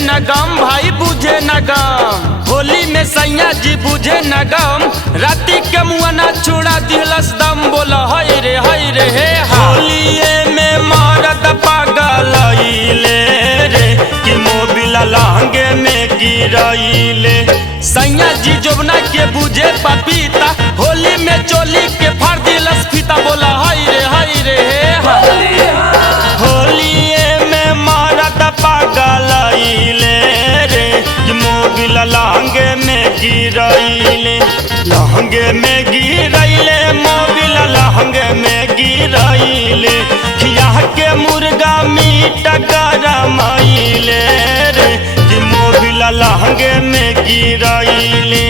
न गम भाई बुझे न गम। होली में सैया जी बुझे न गम। राती के मुआ ना छुड़ा दिलस दम। बोला हाय रे हे होलिए में मारत पागलइले रे कि मोबिल लहंगे में गिरइले। सैया जी जोबना के बुझे पपीता। होली में चोली के फाड़ दिलस फीता। बोला हाय रे हे होलिए में मारत पागलइले रे कि मोबिल लहंगे में गिरइले। लहंगे में गिरइले मोबिल लहंगे में गिरइले। खिया के मुर्गा मीट गरमइले रे कि मोबिल लहंगे में गिरइले।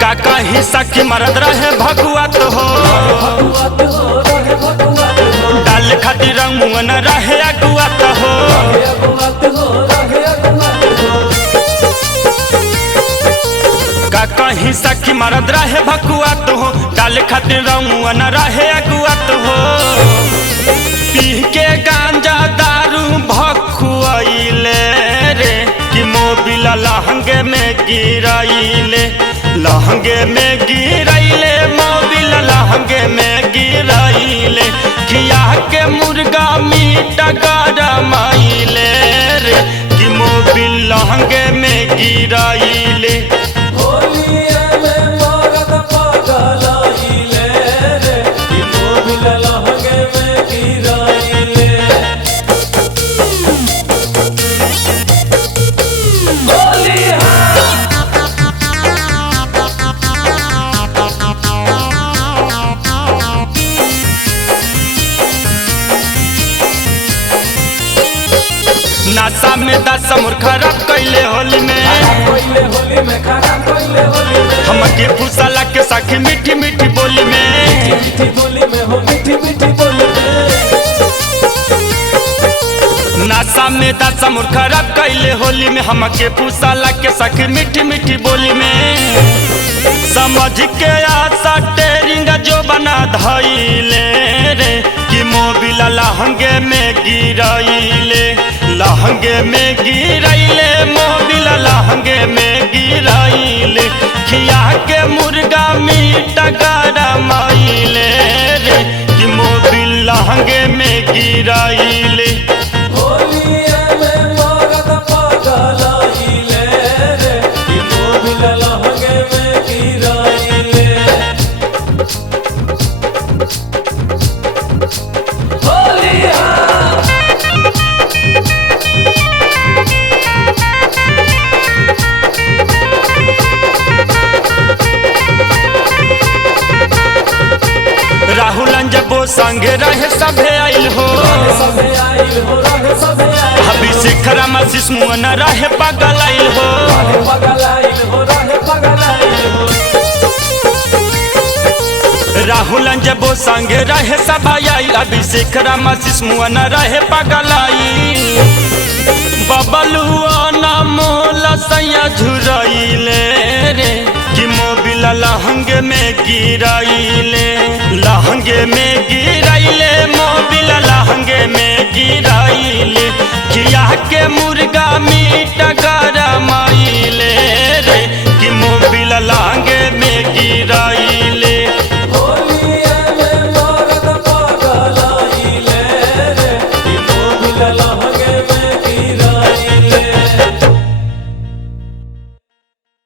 काका सखी मरद रहे भगुआत हो। डाल खातिर रंग मुअन रहे अगुआत हो। काका सखी मरद रहे भगुआत हो। डाल खातिर रंग मुअन रहे अगुआत हो। पी के गांजा दारू भखुआइले रे कि मोबिल लहंगे में गिरइले। लहंगे में गिरइले मोबिल लहंगे में गिरइले। खिया के मुर्गा मीट गरमइले रे कि मोबिल लहंगे में गिरइले। नासा में दस मुर खराब कैले होली में। हमके फुसला के सखी मीठी मीठी बोली में। नासा में दस मुर खराब कैले होली में। हमके फुसला के सखी मीठी मीठी बोली में। समझ के आशा टेरिंग जो बना धइले रे कि मोबिल लहंगे में गिरइले। लहंगे में गिरइले मोबिल लहंगे में गिरइले। खिया के मुर्गा मीट गरमइले रे कि मोबिल लहंगे में गिरइले। राहुल जबो संगे रहे सभे आइल हो। अभिषेक रामाशीष मुअन रहे पागल आइल हो। राहुल जबो संगे रहे सभा आइल। अभिषेक रामाशीष मुअन रहे पागल आइल। बबलुआ ना मोल सैया झुरइले रे कि मोबिल लहंगे में गिरइले। लहंगे में गिरइले मोबिल लहंगे